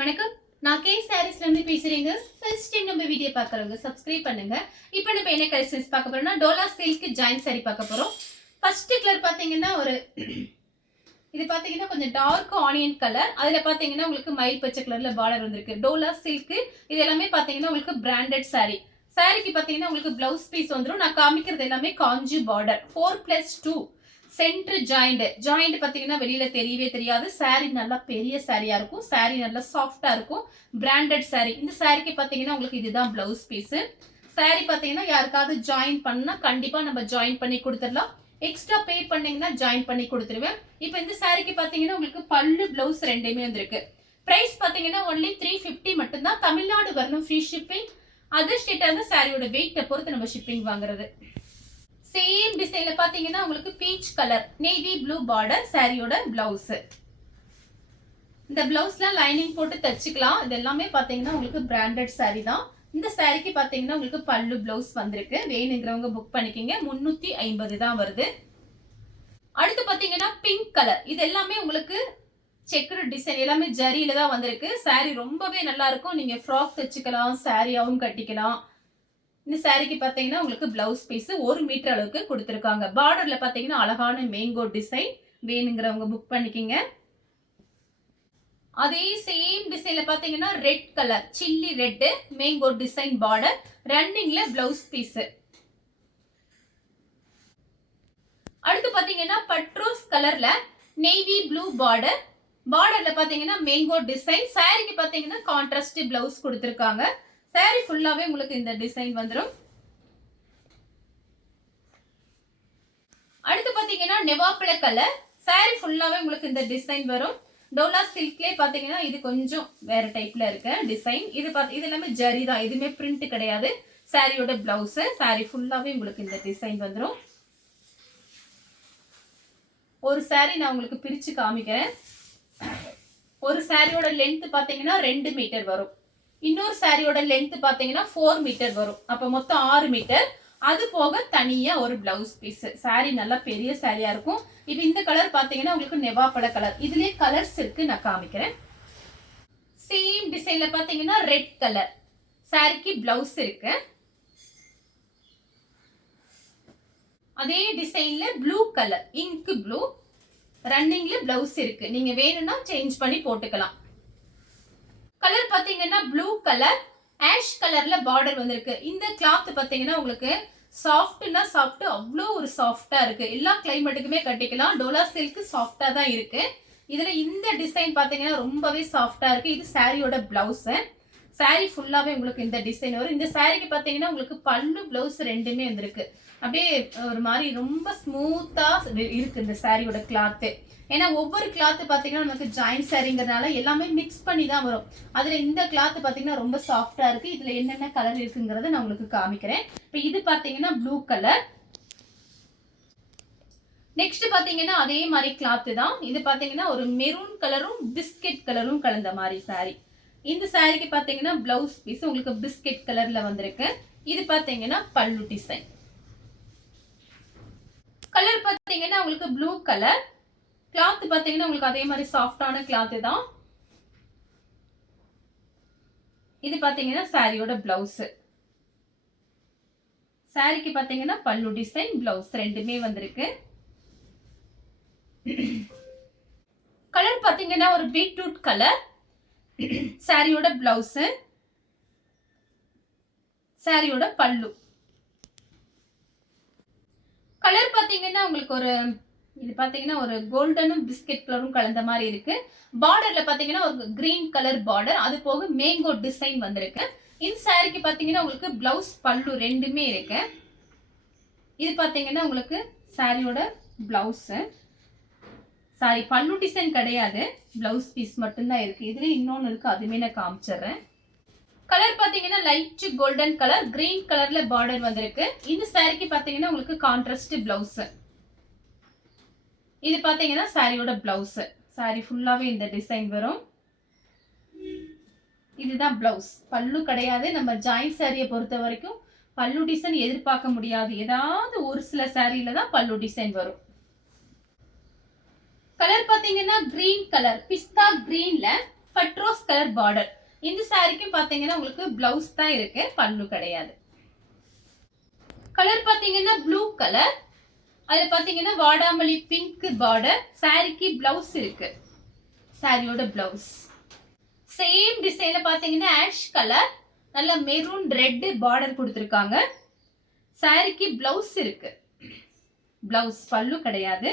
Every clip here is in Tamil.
வணக்கம். நான் கே சாரீஸ்ல இருந்து பேசுறேங்க. ஃபர்ஸ்ட் டைம் நம்ம வீடியோ பார்க்கறவங்க சப்ஸ்கிரைப் பண்ணுங்க. இப்போ நம்ம என்ன கலெக்ஷன்ஸ் பார்க்க போறோம்னா டோலா சில்க் ஜாயின் saree பார்க்க போறோம். ஃபர்ஸ்ட் கலர் பாத்தீங்கன்னா இது பாத்தீங்கன்னா கொஞ்சம் டார்க் ஆனியன் கலர். அதுல பாத்தீங்கன்னா உங்களுக்கு மயில் பச்சை கலர்ல பார்டர் வந்திருக்கு. டோலா சில்க் இது எல்லாமே பாத்தீங்கன்னா உங்களுக்கு பிராண்டட் saree. சாரிக்கு பாத்தீங்கன்னா உங்களுக்கு பிளவுஸ் பீஸ் வந்துரும். நான் காமிக்கிறது எல்லாமே காஞ்சி பார்டர் 4+2 சென்டர் ஜாயிண்ட் பாத்தீங்கன்னா வெளியில தெரியவே தெரியாது. saree நல்லா பெரிய சாரியா இருக்கும். saree நல்லா சாஃப்டா இருக்கும். Branded saree. இந்த சாரிக்கு பாத்தீங்கன்னா உங்களுக்கு இதுதான் பிளவுஸ் பீஸ். saree பாத்தீங்கன்னா யாருக்காவது ஜாயின் பண்ணா கண்டிப்பா நம்ம ஜாயின் பண்ணி கொடுத்துடலாம். எக்ஸ்ட்ரா பே பண்ணீங்கன்னா ஜாயின் பண்ணி கொடுத்துருவேன். இப்போ இந்த சாரிக்கு பாத்தீங்கன்னா உங்களுக்கு பல்லு பிளவுஸ் ரெண்டுமே வந்திருக்கு. பிரைஸ் பாத்தீங்கன்னா ஒன்லி 350 மட்டும்தான். தமிழ்நாடு வரணும், ஃப்ரீ ஷிப்பிங். அதர் ஸ்டேட்டா இருந்தா சாரியோட வெயிட்டை பொறுத்து நம்ம ஷிப்பிங் வாங்குறது. சேம் டிசைன்ல பாத்தீங்கன்னா உங்களுக்கு peach colour navy blue border சாரியோட பிளவுஸ். இந்த பிளவுஸ்ல லைனிங் போட்டு தச்சுக்கலாம். இது எல்லாமே பாத்தீங்கன்னா உங்களுக்கு பிராண்டட் saree தான். இந்த சாரிக்கு பாத்தீங்கன்னா உங்களுக்கு பல்லு பிளவுஸ் வந்திருக்கு. வேணுங்கிறவங்க புக் பண்ணிக்கங்க. 350 தான் வருது. அடுத்து பாத்தீங்கன்னா பிங்க் கலர். இது எல்லாமே உங்களுக்கு செக்குடு டிசைன் எல்லாமே ஜரியில தான் வந்திருக்கு. saree ரொம்பவே நல்லா இருக்கும். நீங்க ஃப்ராக் தச்சுக்கலாம், சாரியாவும் கட்டிக்கலாம். இந்த சாரிக்கு பாத்தீங்கன்னா உங்களுக்கு பிளவுஸ் பீஸ் 1 மீட்டர் அளவுக்கு கொடுத்திருக்காங்க. பார்டர்ல பாத்தீங்கன்னா அழகான மேங்கோ டிசைன். வேணுங்கிறவங்க புக் பண்ணிக்கங்க. அதே சேம் டிசைன்ல பாத்தீங்கன்னா red colour chilli red mango design border ரன்னிங்ல பிளவுஸ் பீஸ். அடுத்து பாத்தீங்கன்னா பட்ரோஸ் கலர்ல நேவி ப்ளூ பார்டர். பார்டர்ல பாத்தீங்கன்னா மேங்கோ டிசைன். சாரிக்கு பாத்தீங்கன்னா கான்ட்ராஸ்ட் பிளவுஸ் கொடுத்திருக்காங்க. saree ஃபுல்லாவே உங்களுக்கு இந்த டிசைன் வந்துரும். அடுத்து பாத்தீங்கன்னா நெவாப்பழ கலர். saree ஃபுல்லாவே உங்களுக்கு இந்த டிசைன் வரும். டோலா சில்க்லயே பாத்தீங்கன்னா இது கொஞ்சம் வேற டைப்ல இருக்கு டிசைன். இது எல்லாமே ஜரி தான். எதுவுமே பிரிண்ட் கிடையாது. சாரியோட பிளவுஸ். saree ஃபுல்லாவே உங்களுக்கு இந்த டிசைன் வந்துரும். ஒரு saree நான் உங்களுக்கு பிரிச்சு காமிக்கிறேன். ஒரு சாரியோட லென்த் பாத்தீங்கன்னா 2 மீட்டர் வரும். இன்னொரு சாரியோட லென்த் பாத்தீங்கன்னா 4 மீட்டர் வரும். அப்ப மொத்தம் 6 மீட்டர். அது போக தனியா ஒரு பிளவுஸ் பீஸ். saree நல்லா பெரிய சாரியா இருக்கும். இப்போ இந்த கலர் பாத்தீங்கன்னா உங்களுக்கு நெவாப்பழ கலர். இதுலயே கலர்ஸ் இருக்கு, நான் காமிக்கிறேன். சேம் டிசைன்ல பாத்தீங்கன்னா ரெட் கலர். சாரிக்கு பிளவுஸ் இருக்கு. அதே டிசைன்ல ப்ளூ கலர் இங்க் ப்ளூ ரன்னிங்ல பிளவுஸ் இருக்கு. நீங்க வேணும்னா சேஞ்ச் பண்ணி போட்டுக்கலாம். கலர் பாத்தீங்கன்னா ப்ளூ கலர் ஆஷ் கலர்ல பார்டர் வந்திருக்கு. இந்த கிளாத் பாத்தீங்கன்னா உங்களுக்கு சாஃப்ட்னா சாஃப்ட், அவ்வளோ ஒரு சாஃப்டா இருக்கு. எல்லா கிளைமேட்டுக்குமே கட்டிக்கலாம். டோலா சில்க் சாஃப்டா தான் இருக்கு. இதுல இந்த டிசைன் பாத்தீங்கன்னா ரொம்பவே சாஃப்டா இருக்கு. இது சாரியோட பிளவுஸ். saree ஃபுல்லாவே உங்களுக்கு இந்த டிசைன் வரும். இந்த சாரிக்கு பாத்தீங்கன்னா உங்களுக்கு பல்லு பிளவுஸ் ரெண்டுமே வந்திருக்கு. அப்படியே ஒரு மாதிரி ரொம்ப ஸ்மூத்தா இருக்கு இந்த சாரியோட கிளாத். ஏன்னா ஒவ்வொரு கிளாத் பாத்தீங்கன்னா நமக்கு ஜாயின் சாரிங்கிறதுனால எல்லாமே மிக்ஸ் பண்ணி தான் வரும். அதுல இந்த கிளாத் பாத்தீங்கன்னா ரொம்ப சாஃப்டா இருக்கு. இதுல என்னென்ன கலர் இருக்குங்கிறத நான் உங்களுக்கு காமிக்கிறேன். இப்போ இது பாத்தீங்கன்னா ப்ளூ கலர். நெக்ஸ்ட் பாத்தீங்கன்னா அதே மாதிரி கிளாத் தான். இது பாத்தீங்கன்னா ஒரு மெரூன் கலரும் பிஸ்கெட் கலரும் கலந்த மாதிரி saree. இந்த சாரிக்கு பாத்தீங்கன்னா பிளவுஸ் பீஸ் உங்களுக்கு பிஸ்கெட் கலர்ல வந்திருக்கு. இது பாத்தீங்கன்னா பல்லு டிசைன். கலர் பாத்தீங்கன்னா உங்களுக்கு ப்ளூ கலர். கிளாத் பாத்தீங்கன்னா உங்களுக்கு அதே மாதிரி சாஃப்டான கிளாத் தான். இது பாத்தீங்கன்னா சாரியோட பிளவுஸ். சாரிக்கு பாத்தீங்கன்னா பல்லு டிசைன் பிளவுஸ் ரெண்டுமே வந்திருக்கு. கலர் பாத்தீங்கன்னா ஒரு பீட்ரூட் கலர். சாரியோட பிளவுஸ், சாரியோட பல்லு. கலர் பாத்தீங்கன்னா உங்களுக்கு இது பாத்தீங்கன்னா ஒரு கோல்டனும் பிஸ்கெட் கலரும் கலந்த மாதிரி இருக்கு. பார்டர்ல பாத்தீங்கன்னா ஒரு கிரீன் கலர் பார்டர். அது போக மேங்கோ டிசைன் வந்திருக்கு. இந்த சாரிக்கு பாத்தீங்கன்னா உங்களுக்கு பிளவுஸ் பல்லு ரெண்டுமே இருக்கு. இது பாத்தீங்கன்னா உங்களுக்கு சாரியோட பிளவுஸ். சாரி பல்லு டிசைன் கிடையாது, பிளவுஸ் பீஸ் மட்டும்தான் இருக்கு. இதுல இன்னொன்னு இருக்கு, அதுமே நான் காமிச்சிடுறேன். கலர் பாத்தீங்கன்னா லைட் கோல்டன் கலர் கிரீன் கலர்ல பார்டர் வந்திருக்கு. இந்த சாரிக்கு பாத்தீங்கன்னா உங்களுக்கு கான்ட்ராஸ்ட் பிளவுஸ். இது பாத்தீங்கன்னா சாரியோட பிளவுஸ். சாரி ஃபுல்லாவே இந்த டிசைன் வரும். இதுதான் பிளவுஸ். பல்லு கிடையாது. நம்ம ஜாயின் சாரியை பொறுத்த வரைக்கும் பல்லு டிசைன் எதிர்பார்க்க முடியாது. ஏதாவது ஒரு சில சாரியில தான் பல்லு டிசைன் வரும். கலர் பாத்தீங்கன்னா கிரீன் கலர் பிஸ்தா கிரீன்ல பட்ரோஸ் கலர் பார்டர். இந்த சாரிக்கும் பாத்தீங்கன்னா உங்களுக்கு பிளவுஸ் தான் இருக்கு, பல்லு கிடையாது. கலர் பாத்தீங்கன்னா ப்ளூ கலர், அதுல பாத்தீங்கன்னா வாடாமல்லி பிங்க் பார்டர். சாரிக்கு பிளவுஸ் இருக்கு, சாரியோட பிளவுஸ். சேம் டிசைன்ல பாத்தீங்கன்னா ஆஷ் கலர், நல்ல மெரூன் ரெட் பார்டர் கொடுத்திருக்காங்க. சாரிக்கு பிளவுஸ் இருக்கு, பிளவுஸ் பல்லு கிடையாது.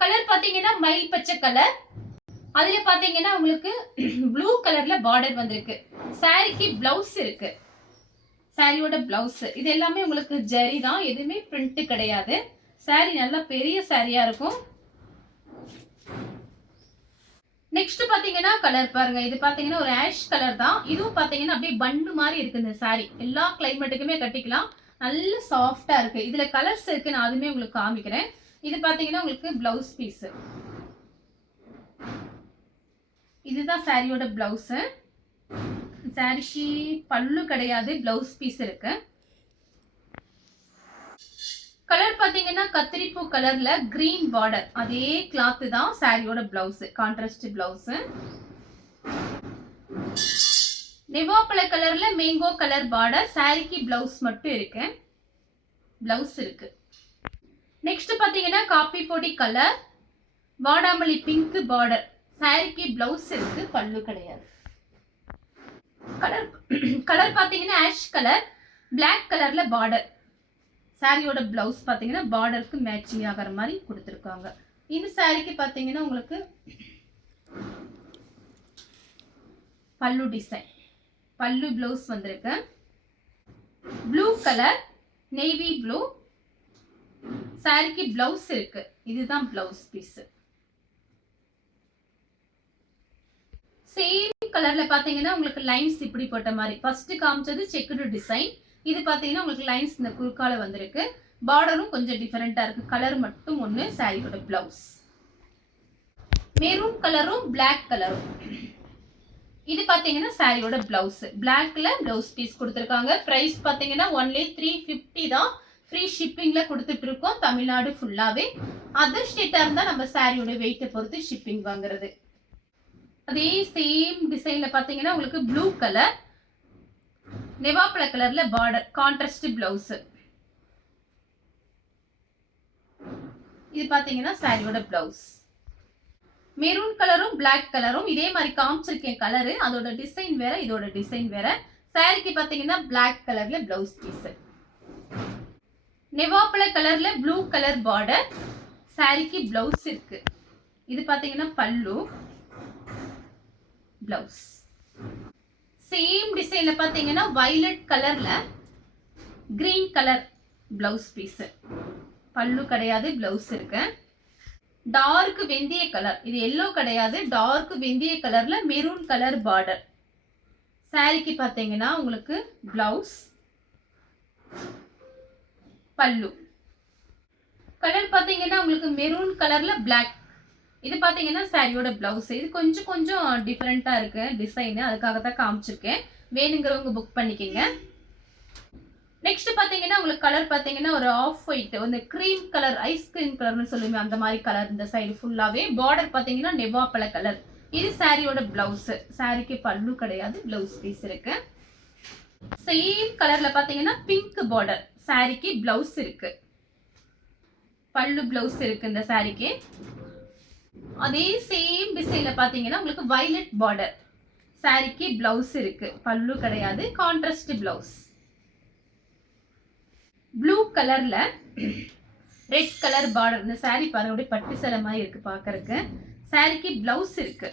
கலர் பாத்தீங்கன்னா மயில் பச்சை கலர், அதுல பாத்தீங்கன்னா உங்களுக்கு ப்ளூ கலர்ல பார்டர் வந்திருக்கு. சாரிக்கு பிளவுஸ் இருக்கு, சாரியோட பிளவுஸ். இது எல்லாமே உங்களுக்கு ஜரி தான், எதுவுமே பிரிண்ட் கிடையாது. சாரி நல்லா பெரிய சாரியா இருக்கும். நெக்ஸ்ட் பாத்தீங்கன்னா கலர் பாருங்க, இது பாத்தீங்கன்னா ஒரு ஆஷ் கலர் தான். இதுவும் பாத்தீங்கன்னா அப்படியே பண்டு மாதிரி இருக்கு. இந்த சாரி எல்லா கிளைமேட்டுக்குமே கட்டிக்கலாம், நல்ல சாஃப்டா இருக்கு. இதுல கலர்ஸ் இருக்கு, நான் அதுமே உங்களுக்கு காமிக்கிறேன். இது பாத்தீங்கன்னா உங்களுக்கு பிளவுஸ் பீஸ், இதுதான் சாரியோட பிளவுஸ். சாரிக்கு பல்லு கிடையாது, பிளவுஸ் பீஸ் இருக்கு. கலர் பாத்தீங்கன்னா கத்திரிப்பூ கலர்ல கிரீன் பார்டர், அதே கிளாத் தான் சாரியோட பிளவுஸ், கான்ட்ராஸ்ட் பிளவுஸ். நெவாப்பழ கலர்ல மேங்கோ கலர் பார்டர், சாரிக்கு பிளவுஸ் மட்டும் இருக்கு, பிளவுஸ் இருக்கு. நெக்ஸ்ட் பாத்தீங்கன்னா காப்பி பொடி கலர், வாடாமல்லி பிங்க் பார்டர், சாரிக்கு பிளவுஸ் இருக்கு, பல்லு கிடையாது. கலர் பாத்தீங்கன்னா ஆஷ் கலர், பிளாக் கலர்ல பார்டர். சாரியோட பிளவுஸ் பாத்தீங்கன்னா பார்டருக்கு மேட்சிங் ஆகிற மாதிரி கொடுத்துருக்காங்க. இந்த சாரிக்கு பாத்தீங்கன்னா உங்களுக்கு பல்லு டிசைன், பல்லு பிளவுஸ் வந்திருக்கு. ப்ளூ கலர், நேவி ப்ளூ, சாரிக்கு பிளவுஸ் இருக்கு, இதுதான் பிளவுஸ் பீஸ். சேம் கலர்ல பாத்தீங்கன்னா உங்களுக்கு லைன்ஸ் இப்படி போட்ட மாதிரி. ஃபர்ஸ்ட் காமிச்சது செக்குடு டிசைன், இது பாத்தீங்கன்னா உங்களுக்கு லைன்ஸ் இந்த குறுக்கால வந்திருக்கு. பார்டரும் கொஞ்சம் டிஃபரெண்டா இருக்கு, கலர் மட்டும் ஒண்ணு. சாரியோட பிளவுஸ் மெரூன் கலரும் பிளாக் கலரும். இது பாத்தீங்கன்னா சாரியோட பிளவுஸ், பிளாக்ல பிளவுஸ் பீஸ் கொடுத்திருக்காங்க. பிரைஸ் பாத்தீங்கன்னா ஒன்லி 350 தான். ஃப்ரீ ஷிப்பிங்ல கொடுத்துட்டு இருக்கோம், தமிழ்நாடு ஃபுல்லாவே. அதர் ஸ்டேட்டா இருந்தா நம்ம சாரியோட வெயிட்டை பொறுத்து ஷிப்பிங் வாங்குறது. அதே சேம் டிசைன்ல பாத்தீங்கன்னா உங்களுக்கு ப்ளூ கலர், நெவாப்பழ கலர்ல பார்டர், கான்ட்ராஸ்ட் பிளவுஸ். இது பாத்தீங்கன்னா சாரியோட பிளவுஸ். மெரூன் கலரும் பிளாக் கலரும் இதே மாதிரி காமிச்சிருக்கேன் கலரு, அதோட டிசைன் வேற, இதோட டிசைன் வேற. சாரிக்கு பாத்தீங்கன்னா பிளாக் கலர்ல பிளவுஸ் பீஸ். நெவாப்பழ கலர்ல ப்ளூ கலர் பார்டர், சாரிக்கு பிளவுஸ் இருக்கு. இது பாத்தீங்கன்னா பல்லு, பிளவுஸ். சேம் டிசைன்ல பாத்தீங்கன்னா வயலட் கலர்ல கிரீன் கலர் பிளவுஸ் பீஸ், பல்லு கிடையாது, பிளவுஸ் இருக்கு. டார்க் வெந்தய கலர், இது எல்லோ கிடையாது, டார்க் வெந்தய கலர்ல மெரூன் கலர் பார்டர். சாரிக்கு பாத்தீங்கன்னா உங்களுக்கு பிளவுஸ், பல்லு. கலர் பாத்தீங்கன்னா உங்களுக்கு மெரூன் கலர்ல பிளாக். இது பாத்தீங்கன்னா சாரியோட பிளவுஸ். இது கொஞ்சம் கொஞ்சம் டிஃபரெண்டா இருக்கு டிசைன், அதுக்காக தான் காமிச்சிருக்கேன். வேணுங்கிறவங்க புக் பண்ணிக்கங்க. நெக்ஸ்ட் பாத்தீங்கன்னா உங்களுக்கு கலர் பாத்தீங்கன்னா ஒரு ஆஃப் ஒயிட், ஒரு கிரீம் கலர், ஐஸ்கிரீம் கலர்னு சொல்லுவேன், அந்த மாதிரி கலர். இந்த சைடு ஃபுல்லாவே பார்டர் பாத்தீங்கன்னா நெவாப்பழ கலர். இது சாரியோட பிளவுஸ். சாரிக்கு பல்லு கிடையாது, பிளவுஸ் பீஸ் இருக்கு. சேம் கலர்ல பாத்தீங்கன்னா பிங்க் பார்டர், சாரிக்கு பிளவுஸ் இருக்கு, பல்லு பிளவுஸ் இருக்கு இந்த சாரிக்கு. அதே சேம் டிசைன்ல பாத்தீங்கன்னா உங்களுக்கு வயலட் பார்டர், சாரிக்கு பிளவுஸ் இருக்கு, பல்லு கிடையாது, கான்ட்ராஸ்ட் பிளவுஸ். ப்ளூ கலர்ல ரெட் கலர் பார்டர். இந்த சாரி பாருங்க, அப்படியே பட்டு சேலை மாதிரி இருக்கு பாக்குறதுக்கு. சாரிக்கு பிளவுஸ் இருக்கு,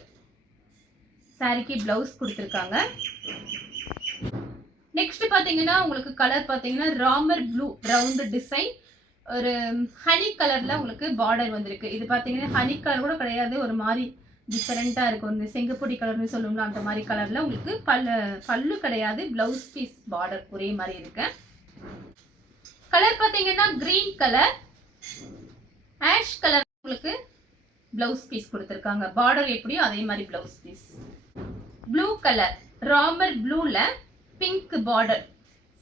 சாரிக்கு பிளவுஸ் கொடுத்திருக்காங்க. நெக்ஸ்ட் பாத்தீங்கன்னா உங்களுக்கு கலர் பாத்தீங்கன்னா ராமர் ப்ளூ ரவுண்ட் டிசைன், ஒரு ஹனி கலர்ல உங்களுக்கு பார்டர் வந்திருக்கு. இது பாத்தீங்கன்னா ஹனி கலர் கூட கிடையாது, ஒரு மாதிரி டிஃபரெண்டா இருக்கும். இந்த செங்கப்பொடி கலர்னு சொல்லுவோம்ல, அந்த மாதிரி கலர்ல உங்களுக்கு பல்லு கிடையாது, பிளவுஸ் பீஸ் பார்டர் ஒரே மாதிரி இருக்கு. கலர் பாத்தீங்கன்னா கிரீன் கலர், ஆஷ் கலர் உங்களுக்கு பிளவுஸ் பீஸ் கொடுத்திருக்காங்க. பார்டர் எப்படியோ அதே மாதிரி blouse piece. Blue colour, Ramar ப்ளூல பிங்க் பார்டர்.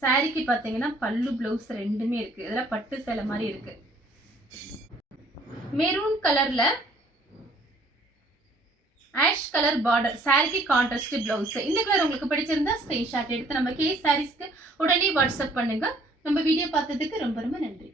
சாரிக்கு பாத்தீங்கன்னா பல்லு பிளவுஸ் ரெண்டுமே இருக்கு, இதெல்லாம் பட்டு சேலை மாதிரி இருக்கு. மெரூன் கலர்ல ஆஷ் கலர் பார்டர், சாரிக்கு கான்ட்ராஸ்ட் பிளவுஸ். இந்த கலர் உங்களுக்கு பிடிச்சிருந்தா ஸ்கிரீன்ஷாட் எடுத்து நம்ம கேஸ் சாரீஸ்க்கு உடனே வாட்ஸ்அப் பண்ணுங்க. நம்ம வீடியோ பார்த்ததுக்கு ரொம்ப ரொம்ப நன்றி.